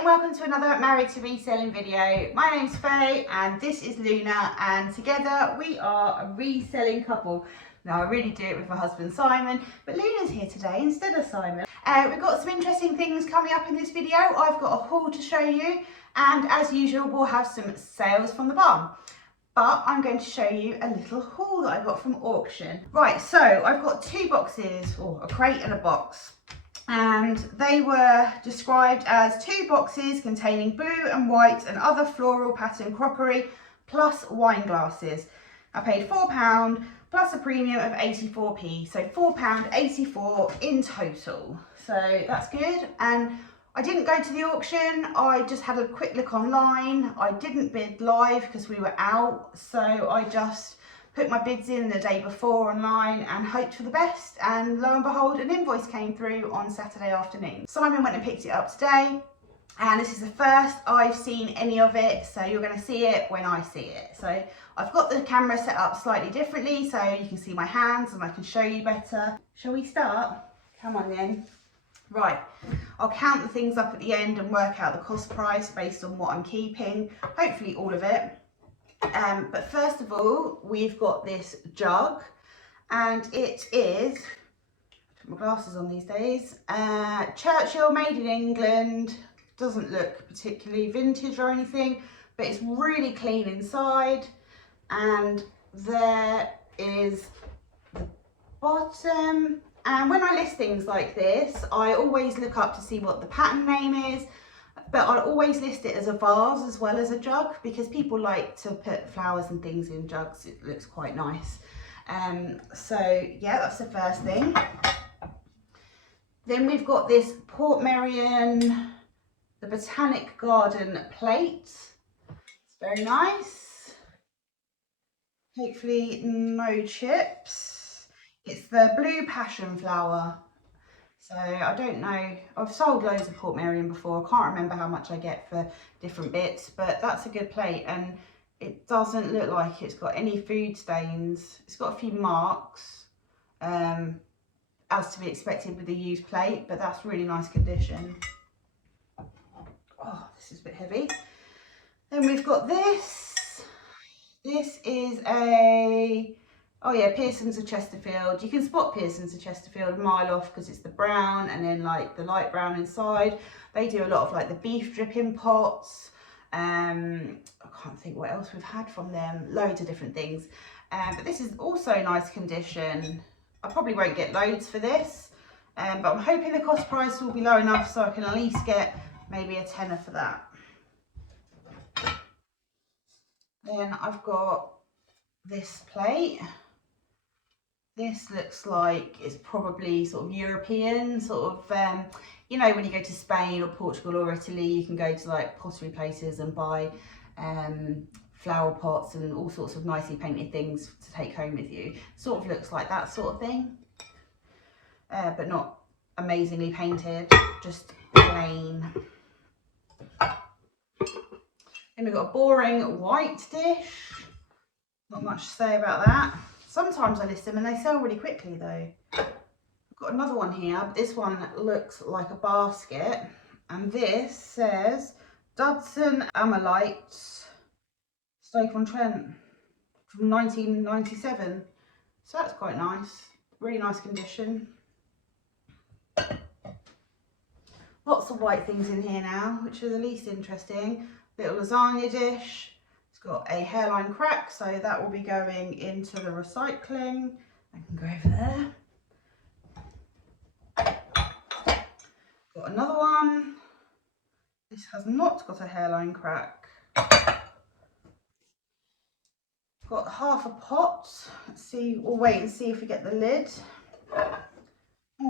and welcome to another Married to Reselling video. My name's Faye and this is Luna, and together we are a reselling couple. Now I really do it with my husband Simon, but Luna's here today instead of Simon. We've got some interesting things coming up in this video. I've got a haul to show you, and as usual we'll have some sales from the barn. But I'm going to show you a little haul that I got from auction. Right, so I've got two boxes, or a crate and a box. And they were described as 2 boxes containing blue and white and other floral pattern crockery plus wine glasses. I paid £4 plus a premium of 84p, so £4.84 in total. So that's good. And I didn't go to the auction, I just had a quick look online. I didn't bid live because we were out, so I just put my bids in the day before online and hoped for the best, and lo and behold an invoice came through on Saturday afternoon. Simon went and picked it up today, and this is the first I've seen any of it, so you're going to see it when I see it. So I've got the camera set up slightly differently so you can see my hands and I can show you better. Shall we start? Come on then. Right, I'll count the things up at the end and work out the cost price based on what I'm keeping, hopefully all of it. But first of all, we've got this jug, and it is, put my glasses on these days, Churchill, made in England. Doesn't look particularly vintage or anything, but it's really clean inside. And there is the bottom. And when I list things like this, I always look up to see what the pattern name is. But I'll always list it as a vase as well as a jug, because people like to put flowers and things in jugs. It looks quite nice. So yeah, that's the first thing. Then we've got this Portmeirion, the Botanic Garden plate. It's very nice. Hopefully no chips. It's the blue passion flower. So I don't know, I've sold loads of Portmeirion before. I can't remember how much I get for different bits, but that's a good plate, and it doesn't look like it's got any food stains. It's got a few marks, as to be expected with a used plate, but that's really nice condition. Oh, this is a bit heavy. Then we've got this. This is a, oh yeah, Pearson's of Chesterfield. You can spot Pearson's of Chesterfield a mile off because it's the brown and then like the light brown inside. They do a lot of like the beef dripping pots. I can't think what else we've had from them. Loads of different things. But this is also nice condition. I probably won't get loads for this, but I'm hoping the cost price will be low enough so I can at least get maybe a tenner for that. Then I've got this plate. This looks like it's probably sort of European, sort of, you know, when you go to Spain or Portugal or Italy, you can go to like pottery places and buy flower pots and all sorts of nicely painted things to take home with you. Sort of looks like that sort of thing, but not amazingly painted, just plain. Then we've got a boring white dish. Not much to say about that. Sometimes I list them and they sell really quickly though. I've got another one here, but this one looks like a basket. And this says Dudson Amylite, Stoke-on-Trent, from 1997. So that's quite nice, really nice condition. Lots of white things in here now, which are the least interesting. Little lasagna dish. Got a hairline crack, so that will be going into the recycling. I can go over there. Got another one. This has not got a hairline crack. Got half a pot. Let's see, we'll wait and see if we get the lid. Oh,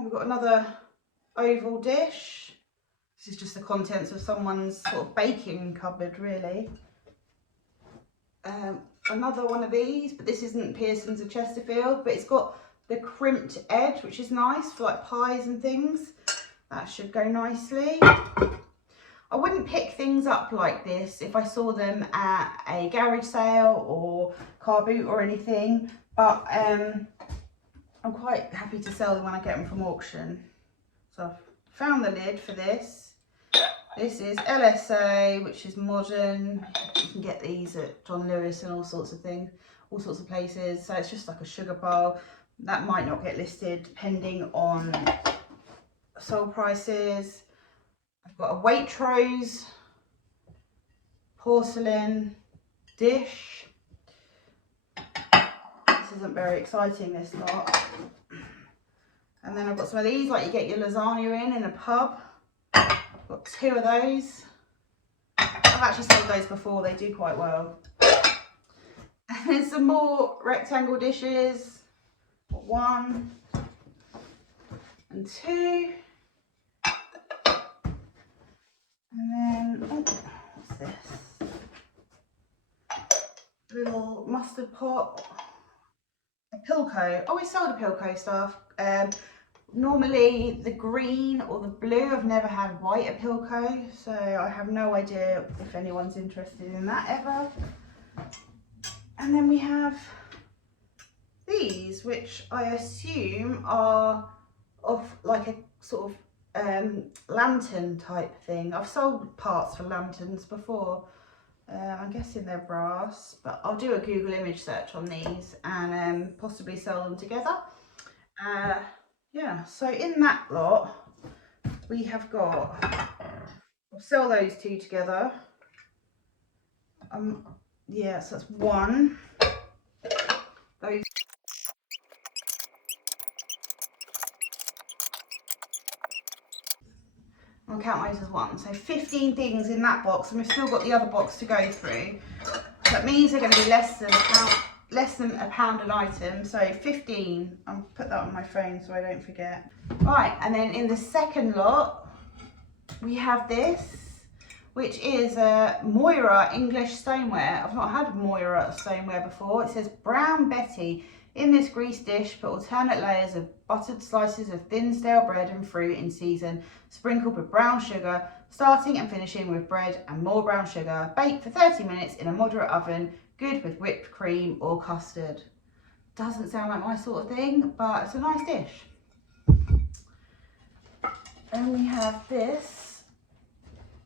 we've got another oval dish. This is just the contents of someone's sort of baking cupboard, really. Another one of these, but this isn't Pearson's of Chesterfield, but it's got the crimped edge, which is nice for like pies and things. That should go nicely. I wouldn't pick things up like this if I saw them at a garage sale or car boot or anything, but I'm quite happy to sell them when I get them from auction. So I've found the lid for this. This is LSA, which is modern. You can get these at John Lewis and all sorts of things, all sorts of places. So it's just like a sugar bowl. That might not get listed depending on sold prices. I've got a Waitrose porcelain dish. This isn't very exciting, this lot. And then I've got some of these, like you get your lasagna in a pub. I've got 2 of those. I've actually sold those before, they do quite well. And then some more rectangle dishes. Got 1 and 2. And then, oh, what's this? Little mustard pot. A Pilco. Oh, we sold a Pilco stuff. Normally the green or the blue. I've never had white at Pilco, so I have no idea if anyone's interested in that ever. And then we have these, which I assume are of like a sort of lantern type thing. I've sold parts for lanterns before. I'm guessing they're brass, but I'll do a Google image search on these and possibly sell them together. Yeah, so in that lot, we have got, I'll sell those 2 together. Yeah, so that's 1. Those. I'll count those as 1. So 15 things in that box, and we've still got the other box to go through. So that means they're going to be less than £1 an item. So 15. I'll put that on my phone so I don't forget. Right, and then in the second lot, we have this, which is a Moira English stoneware. I've not had Moira stoneware before. It says Brown Betty. In this greased dish, put alternate layers of buttered slices of thin stale bread and fruit in season, sprinkled with brown sugar, starting and finishing with bread and more brown sugar. Bake for 30 minutes in a moderate oven, good with whipped cream or custard. Doesn't sound like my sort of thing, but it's a nice dish. Then we have this.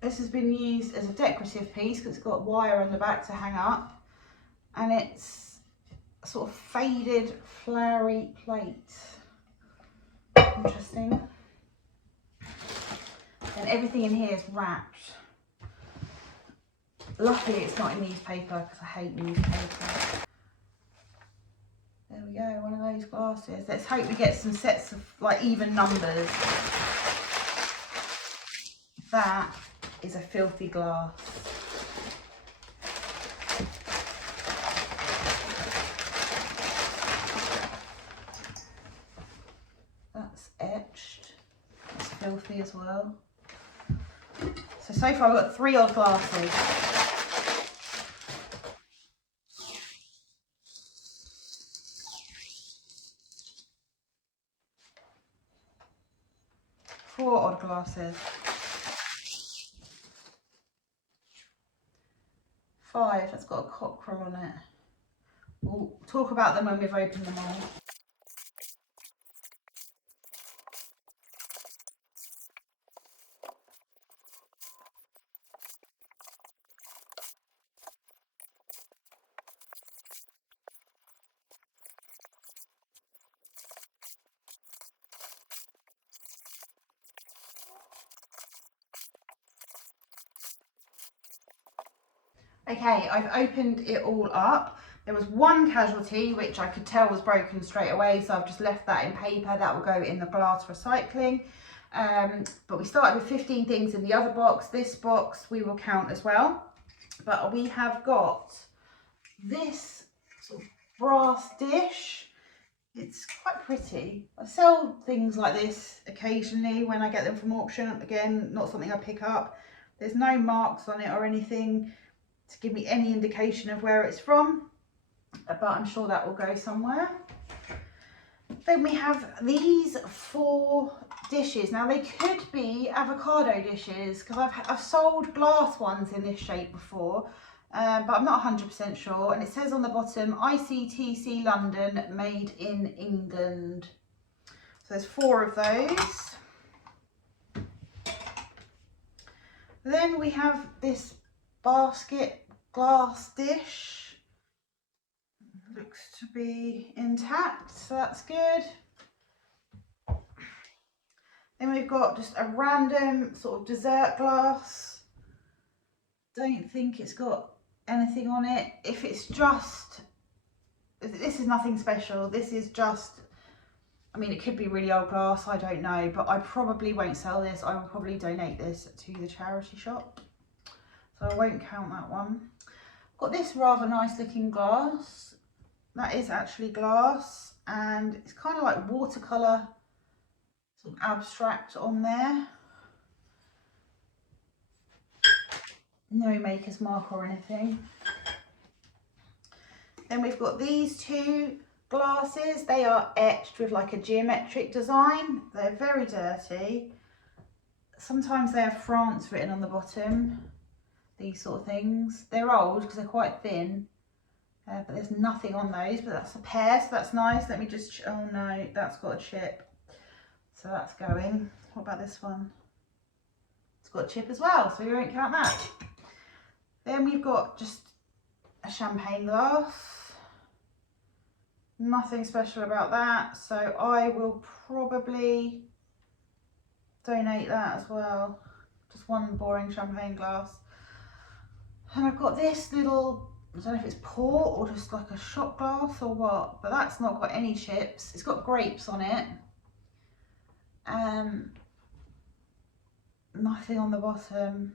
This has been used as a decorative piece because it's got wire on the back to hang up, and it's a sort of faded flowery plate. Interesting. And everything in here is wrapped. Luckily it's not in newspaper because I hate newspaper. There we go, one of those glasses. Let's hope we get some sets of like even numbers. That is a filthy glass. That's etched. That's filthy as well. So far I've got 3 odd glasses. Four odd glasses. 5, that's got a cockerel on it. We'll talk about them when we've opened them all. Okay, I've opened it all up. There was 1 casualty, which I could tell was broken straight away, so I've just left that in paper. That will go in the glass recycling. But we started with 15 things in the other box. This box we will count as well. But we have got this sort of brass dish. It's quite pretty. I sell things like this occasionally when I get them from auction. Again, not something I pick up. There's no marks on it or anything to give me any indication of where it's from, but I'm sure that will go somewhere. Then we have these 4 dishes. Now they could be avocado dishes because I've sold glass ones in this shape before, but I'm not 100% sure. And it says on the bottom, ICTC London, made in England. So there's 4 of those. Then we have this basket glass dish. Looks to be intact, so that's good. Then we've got just a random sort of dessert glass. Don't think it's got anything on it. If it's just, this is nothing special. This is just, I mean, it could be really old glass, I don't know, but I probably won't sell this. I will probably donate this to the charity shop. So I won't count that one. Got this rather nice looking glass. That is actually glass, and it's kind of like watercolour, sort of abstract on there. No maker's mark or anything. Then we've got these two glasses. They are etched with like a geometric design. They're very dirty. Sometimes they have France written on the bottom. These sort of things. They're old because they're quite thin. But there's nothing on those, but that's a pair, so that's nice. Let me just, oh no, that's got a chip. So that's going. What about this one? It's got a chip as well, so we won't count that. Then we've got just a champagne glass. Nothing special about that, so I will probably donate that as well. Just one boring champagne glass. And I've got this little, I don't know if it's port or just like a shot glass or what, but that's not got any chips. It's got grapes on it. Nothing on the bottom.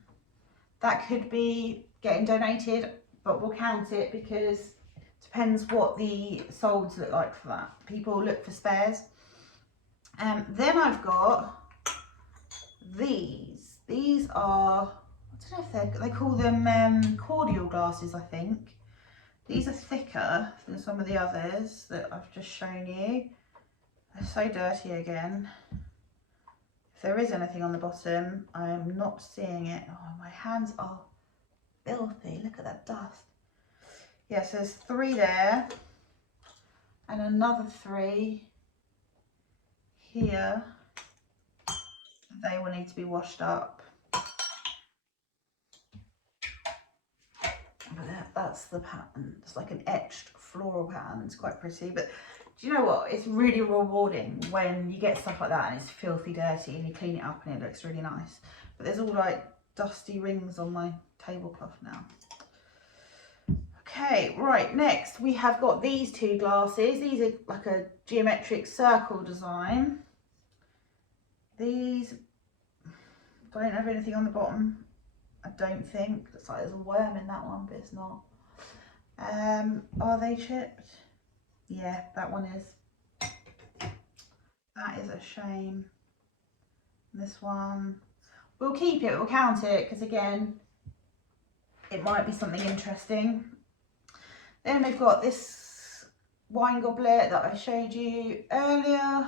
That could be getting donated, but we'll count it because it depends what the solds look like for that. People look for spares. Then I've got these. These are, I don't know if they call them cordial glasses, I think. These are thicker than some of the others that I've just shown you. They're so dirty again. If there is anything on the bottom, I am not seeing it. Oh, my hands are filthy. Look at that dust. Yes, there's 3 there and another 3 here. They will need to be washed up. But that's the pattern. It's like an etched floral pattern. It's quite pretty, but do you know what? It's really rewarding when you get stuff like that and it's filthy dirty and you clean it up and it looks really nice. But there's all like dusty rings on my tablecloth now. Okay, right, next we have got these 2 glasses. These are like a geometric circle design. These don't have anything on the bottom, I don't think. Looks like there's a worm in that one, but it's not. Are they chipped? Yeah, that one is. That is a shame. This one, we'll keep it, we'll count it, because again, it might be something interesting. Then we've got this wine goblet that I showed you earlier.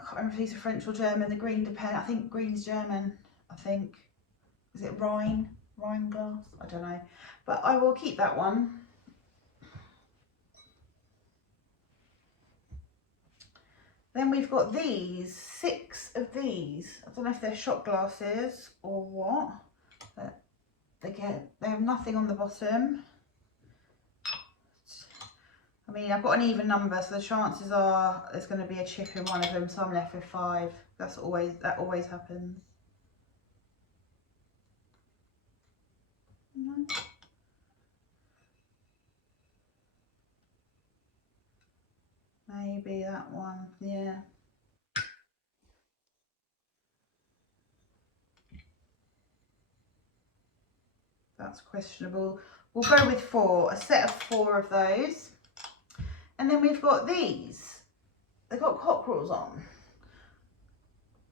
I can't remember if these are French or German. The green depends. I think green's German. I think. Is it Rhine? Rhine glass? I don't know. But I will keep that one. Then we've got these, 6 of these. I don't know if they're shot glasses or what, but they have nothing on the bottom. I mean, I've got an even number, so the chances are there's going to be a chip in one of them, so I'm left with 5. That always happens. No. Maybe that one, yeah. That's questionable. We'll go with 4, a set of 4 of those. And then we've got these. They've got cockerels on.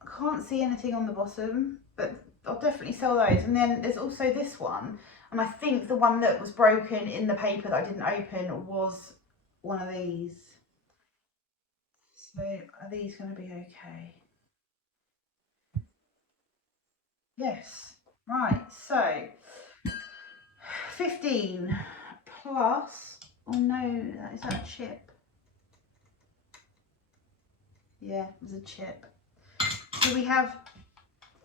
I can't see anything on the bottom, but I'll definitely sell those. And then there's also this one. And I think the one that was broken in the paper that I didn't open was one of these. So are these going to be okay? Yes. Right, so 15 plus, oh no, is that a chip? Yeah, there's a chip. So we have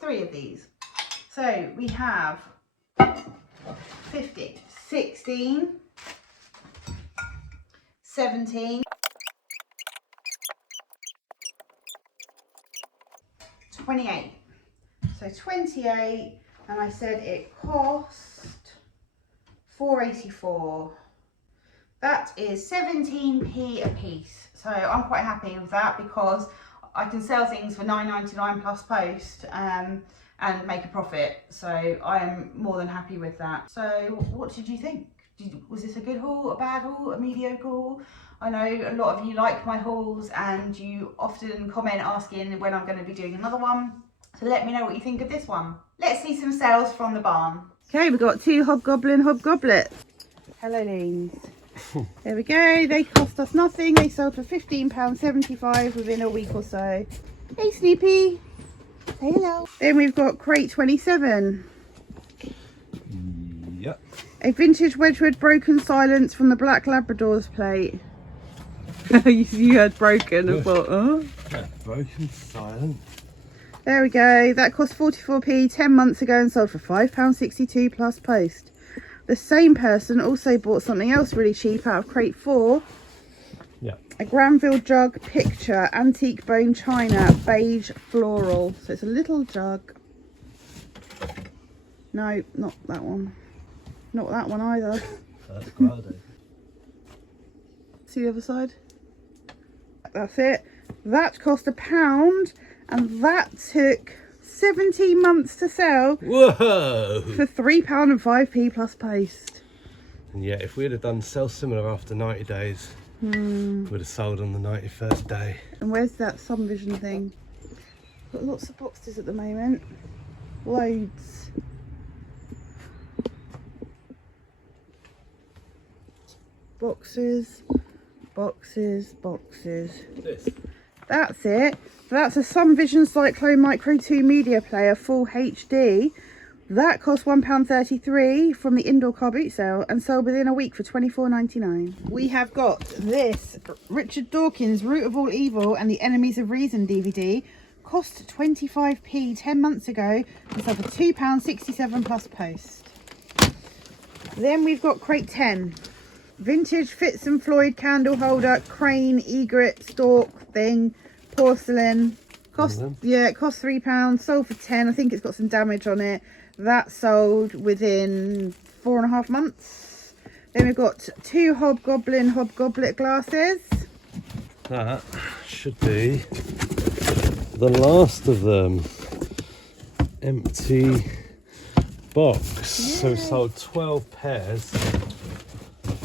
3 of these. So we have 50, 16, 17, 28. So 28, and I said it cost £4.84. That is 17p a piece. So I'm quite happy with that because I can sell things for £9.99 plus post and make a profit. So I am more than happy with that. So what did you think? Was this a good haul, a bad haul, a mediocre haul? I know a lot of you like my hauls and you often comment asking when I'm going to be doing another one. So let me know what you think of this one. Let's see some sales from the barn. Okay, we've got 2 hobgoblin hobgoblets. Hello, Leans. There we go. They cost us nothing. They sold for £15.75 within a week or so. Hey, Snoopy. Say hello. Then we've got crate 27. Yep. A vintage Wedgwood broken silence from the Black Labrador's plate. You heard broken and thought, oh. Yeah, broken silent. There we go. That cost 44p 10 months ago and sold for £5.62 plus post. The same person also bought something else really cheap out of crate 4. Yeah. A Granville jug picture, antique bone china, beige floral. So it's a little jug. No, not that one. Not that one either. That's quality. See the other side? That's it. That cost £1 and that took 17 months to sell. Whoa! For £3 and 5p plus post. And yeah, if we'd have done sell similar after 90 days, we'd have sold on the 91st day. And where's that Sunvision thing? Got lots of boxes at the moment. Loads. Boxes, boxes, boxes. This? That's it. So that's a Sunvision Cyclone Micro 2 media player, full HD. That cost £1.33 from the indoor car boot sale and sold within a week for £24.99. We have got this Richard Dawkins Root of All Evil and the Enemies of Reason DVD. Cost 25p 10 months ago and sold for £2.67 plus post. Then we've got crate 10. Vintage Fitz and Floyd candle holder, crane, egret, stork thing, porcelain. Cost, yeah, it cost £3, sold for 10. I think it's got some damage on it. That sold within 4.5 months. Then we've got 2 hobgoblet glasses. That should be the last of them. Empty box. Yeah. So we sold 12 pairs.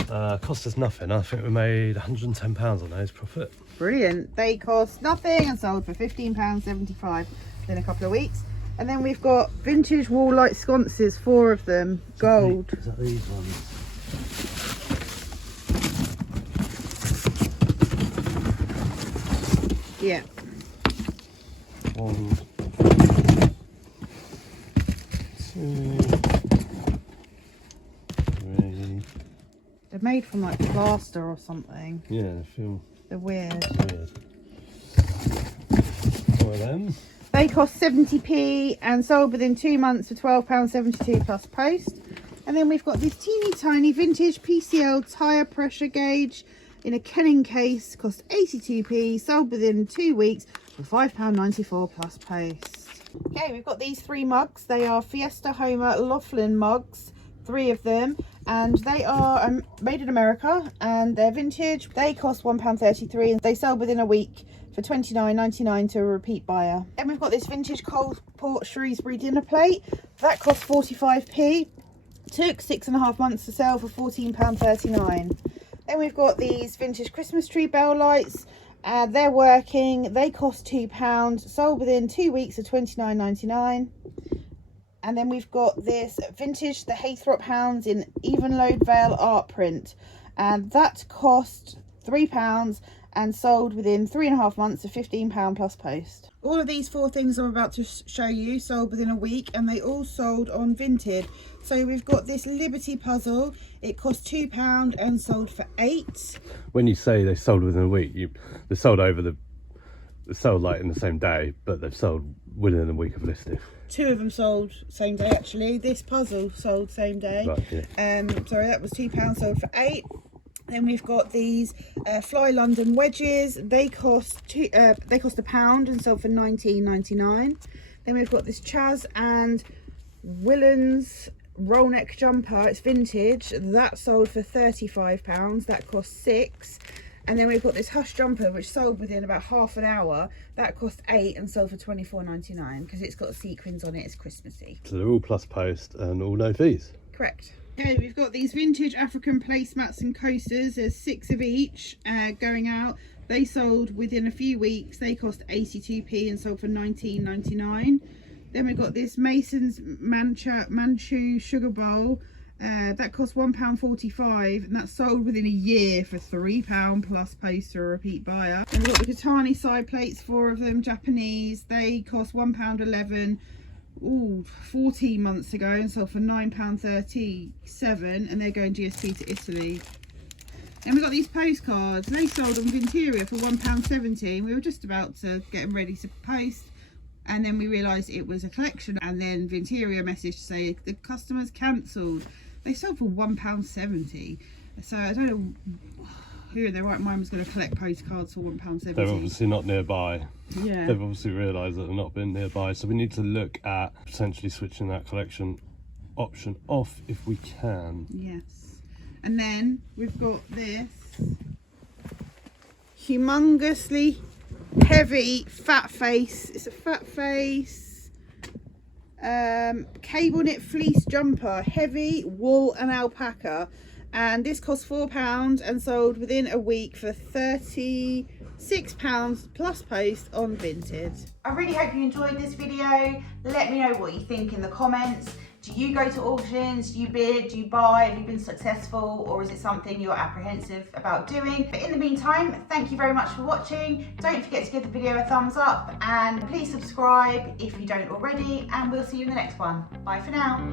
Cost us nothing. I think we made £110 on those profit. Brilliant. They cost nothing and sold for £15.75 in a couple of weeks. And then we've got vintage wall light sconces, 4 of them, gold. Is that these ones? Yeah. 1, 2, 3. They're made from like plaster or something. Yeah, they feel They're weird. 4 of them. They cost 70p and sold within 2 months for £12.72 plus post. And then we've got this teeny tiny vintage PCL tyre pressure gauge in a Kenning case. Cost 82p, sold within 2 weeks for £5.94 plus post. Okay, we've got these 3 mugs. They are Fiesta Homer Laughlin mugs, 3 of them. And they are made in America and they're vintage. They cost £1.33 and they sell within a week for £29.99 to a repeat buyer. Then we've got this vintage Coalport Shrewsbury dinner plate. That cost 45p. Took 6.5 months to sell for £14.39. Then we've got these vintage Christmas tree bell lights. They're working. They cost £2. Sold within 2 weeks for £29.99. And then we've got this vintage the Haythrop Hounds in Evenlode Vale art print. And that cost £3 and sold within 3.5 months of £15 plus post. All of these 4 things I'm about to show you sold within a week and they all sold on Vinted. So we've got this Liberty puzzle. It cost £2 and sold for 8. When you say they sold within a week, they sold over they sold like in the same day, but they've sold within a week of listing. 2 of them sold same day actually. This puzzle sold same day. Right, yeah. Sorry, that was £2, sold for 8. Then we've got these Fly London wedges. They cost £1 and sold for 19.99. Then we've got this Chaz and Willens roll neck jumper. It's vintage. That sold for £35. That cost 6. And then we've got this Hush jumper, which sold within about half an hour. That cost 8 and sold for £24.99 because it's got sequins on it. It's Christmassy. So they're all plus post and all no fees. Correct. Okay, we've got these vintage African placemats and coasters. There's 6 of each going out. They sold within a few weeks. They cost 82p and sold for 19.99. Then we've got this Mason's Manchu sugar bowl. That cost £1.45 and that sold within a year for £3 plus post to a repeat buyer. And we've got the Katani side plates, 4 of them, Japanese. They cost £1.11. 14 months ago and sold for £9.37, and they're going GSP to Italy. And we've got these postcards. They sold on Vinteria for £1.70. We were just about to get them ready to post, and then we realised it was a collection, and then Vinteria messaged to say the customer's cancelled. They sold for £1.70. So I don't know who in their right mind was going to collect postcards for £1.70. They're obviously not nearby. Yeah. They've obviously realised that they've not been nearby, so we need to look at potentially switching that collection option off if we can. Yes. And then we've got this humongously heavy fat face. It's a fat face cable knit fleece jumper, heavy wool and alpaca. And this cost £4 and sold within a week for £36 plus post on Vinted. I really hope you enjoyed this video. Let me know what you think in the comments. Do you go to auctions? Do you bid? Do you buy? Have you been successful, or is it something you're apprehensive about doing? But in the meantime, thank you very much for watching. Don't forget to give the video a thumbs up and please subscribe if you don't already, and we'll see you in the next one. Bye for now.